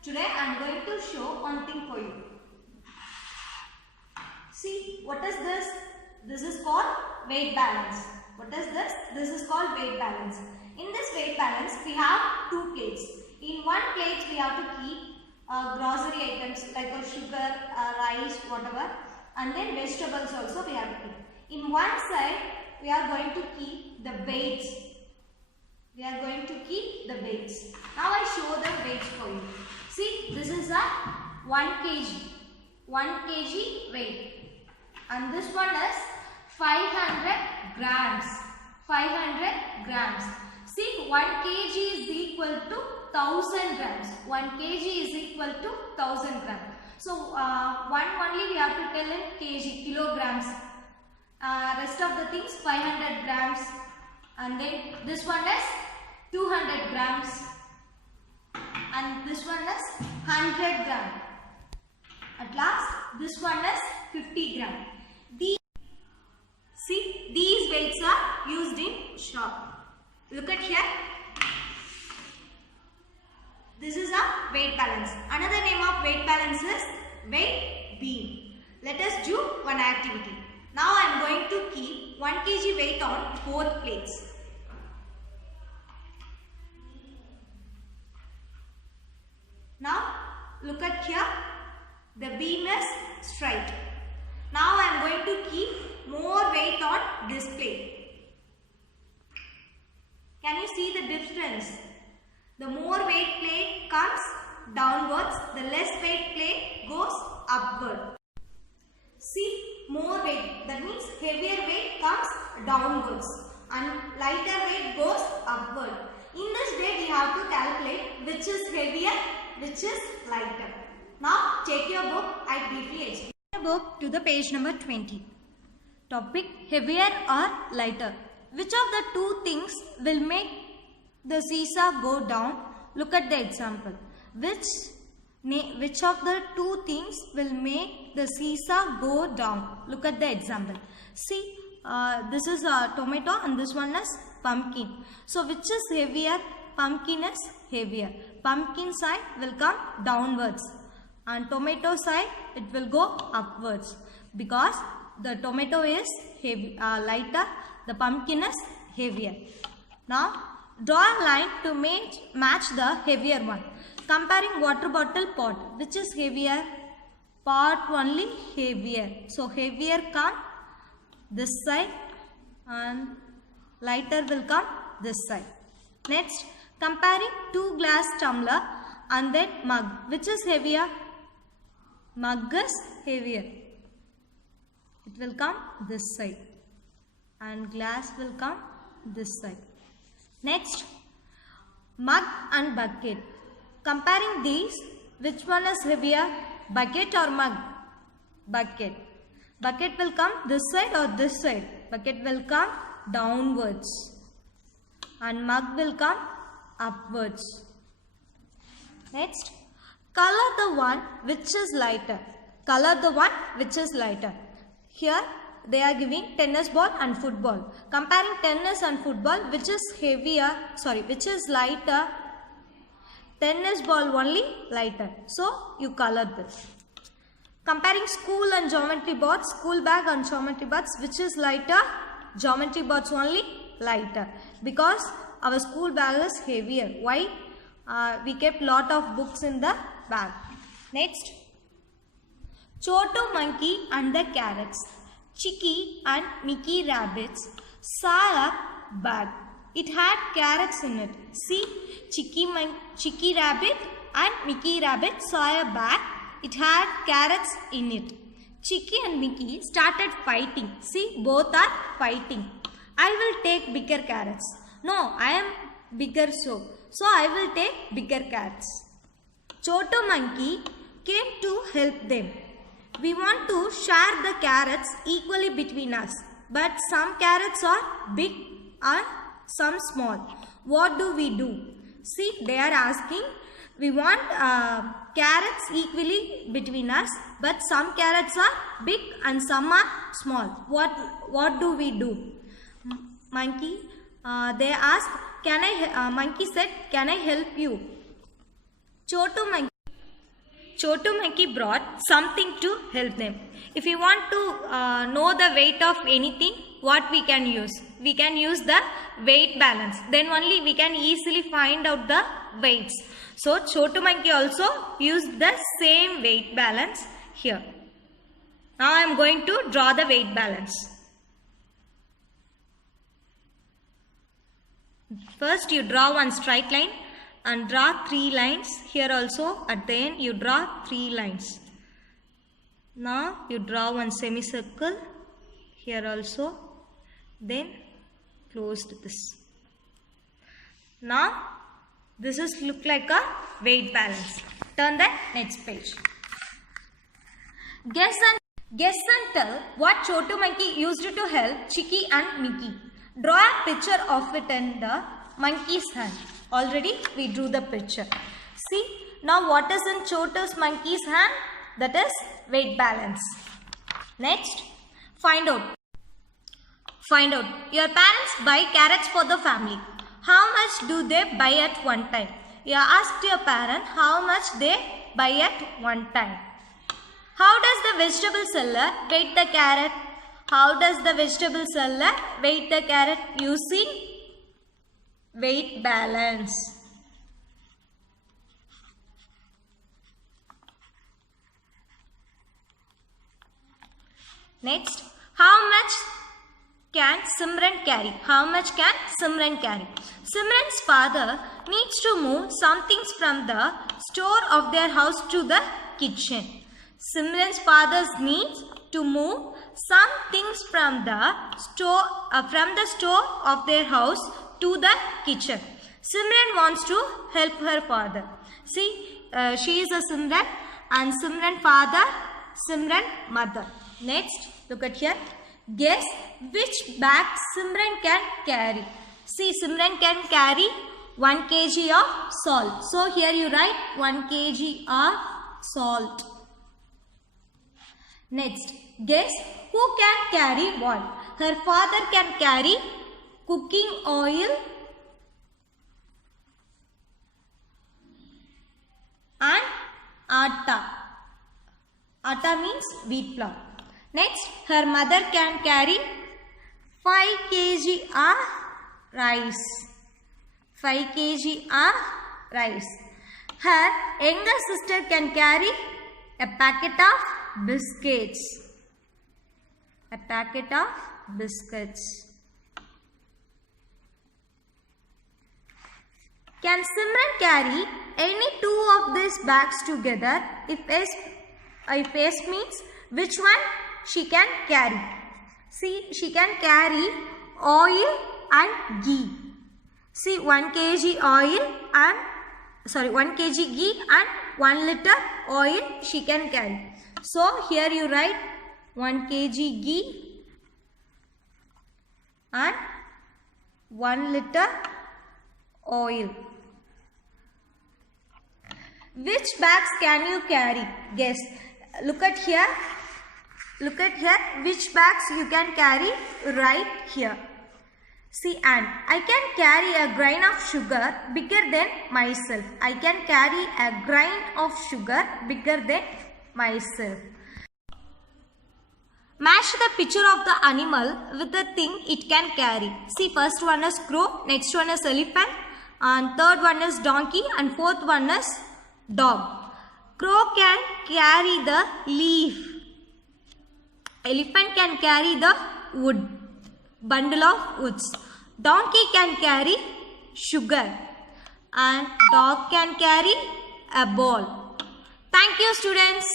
Today I am going to show one thing for you. See, what is this? This is called weight balance. What is this? This is called weight balance. In this weight balance, we have two plates. In one plate, we have to keep grocery items like sugar, rice, whatever, and then vegetables also we have to keep. In one side, we are going to keep the weights. We are going to keep the weights. Now I show the weights for you. See, this is a 1 kg. 1 kg weight. And this one is 500 grams. 500 grams. See, 1 kg is equal to 1000 grams. 1 kg is equal to 1000 grams. So, one only we have to tell in kg, kilograms. Rest of the things 500 grams. And then this one is 200 grams. And this one is 100 gram. At last, this one is 50 gram. These weights are used in shop. Look at here. This is a weight balance. Another name of weight balance is weight beam. Let us do one activity. Now I am going to keep 1 kg weight on both plates. Now look at here. The beam is straight. Now I am going to keep more weight on this plate. Can you see the difference? The more weight plate comes downwards, the less weight plate goes upward. See, more weight, that means heavier weight comes downwards and lighter weight goes upward. In this way, we have to calculate which is heavier, which is lighter. Now take your book, I briefly explain. The book to the page number 20. Topic: heavier or lighter. Which of the two things will make the seesaw go down? Look at the example. Which of the two things will make the seesaw go down? Look at the example. See, this is a tomato and this one is pumpkin. So which is heavier? Pumpkin is heavier. Pumpkin side will come downwards and tomato side it will go upwards because the tomato is heavy, lighter, the pumpkin is heavier. Now draw a line to match the heavier one. Comparing water bottle pot, which is heavier? Pot only heavier. So heavier come this side and lighter will come this side. Next, comparing two glass tumbler and then mug, which is heavier? Mug is heavier. It will come this side and glass will come this side. Next, mug and bucket. Comparing these, which one is heavier? Bucket or mug? Bucket. Bucket will come this side or this side? Bucket will come downwards and mug will come upwards. Next, color the one which is lighter. Color the one which is lighter. Here they are giving tennis ball and football. Comparing tennis and football, which is which is lighter? Tennis ball only lighter. So you color this. Comparing school and geometry boards, school bag and geometry boards, which is lighter? Geometry boards only lighter. Because our school bag is heavier. Why? We kept lot of books in the bag. Next, Chotu monkey and the carrots. Chicky and Mickey rabbits saw a bag. It had carrots in it. See, Chicky rabbit and Mickey rabbit saw a bag. It had carrots in it. Chicky and Mickey started fighting. See, both are fighting. I will take bigger carrots. No, I am bigger so I will take bigger carrots. Chotu monkey came to help them. We want to share the carrots equally between us. But some carrots are big and some small. What do we do? See, they are asking, we want carrots equally between us, but some carrots are big and some are small. What do we do? Monkey, they asked, monkey said, can I help you? Chotu monkey Chotu Monkey brought something to help them. If you want to know the weight of anything, what we can use? We can use the weight balance. Then only we can easily find out the weights. So Chotu Monkey also used the same weight balance here. Now I am going to draw the weight balance. First you draw one straight line and draw 3 lines. Here also at the end you draw 3 lines. Now you draw one semicircle here also. Then closed this. Now this is look like a weight balance. Turn the next page. Guess and tell what Chotu Monkey used to help Chicky and Mickey. Draw a picture of it in the monkey's hand. Already we drew the picture. See, now what is in Chotu's monkey's hand? That is weight balance. Next, find out. Your parents buy carrots for the family. How much do they buy at one time? You asked your parent how much they buy at one time. How does the vegetable seller weight the carrot? How does the vegetable seller weight the carrot? Using weight balance. Next, how much can Simran carry? How much can Simran carry? Simran's father needs to move some things from the store of their house to the kitchen. Simran's father needs to move some things from the store of their house to the kitchen. Simran wants to help her father. See, she is a Simran and Simran father, Simran mother. Next, look at here. Guess which bag Simran can carry. See, Simran can carry 1 kg of salt. So here you write 1 kg of salt. Next, guess who can carry what? Her father can carry cooking oil and atta. Atta means wheat flour. Next, her mother can carry 5 kg of rice. 5 kg of rice. Her younger sister can carry a packet of biscuits. A packet of biscuits. Can Simran carry any 2 of these bags together? If yes means which one she can carry? See, she can carry oil and ghee. See, 1 kg oil and 1 kg ghee and 1 liter oil she can carry. So here you write 1 kg ghee and 1 liter oil. Which bags can you carry? Guess. Look at here. Look at here. Which bags you can carry? Right here. See, and I can carry a grain of sugar bigger than myself. I can carry a grain of sugar bigger than myself. Match the picture of the animal with the thing it can carry. See, first one is crow, next one is elephant, and third one is donkey, and fourth one is dog. Crow can carry the leaf. Elephant can carry the wood, bundle of woods. Donkey can carry sugar and dog can carry a ball. Thank you, students.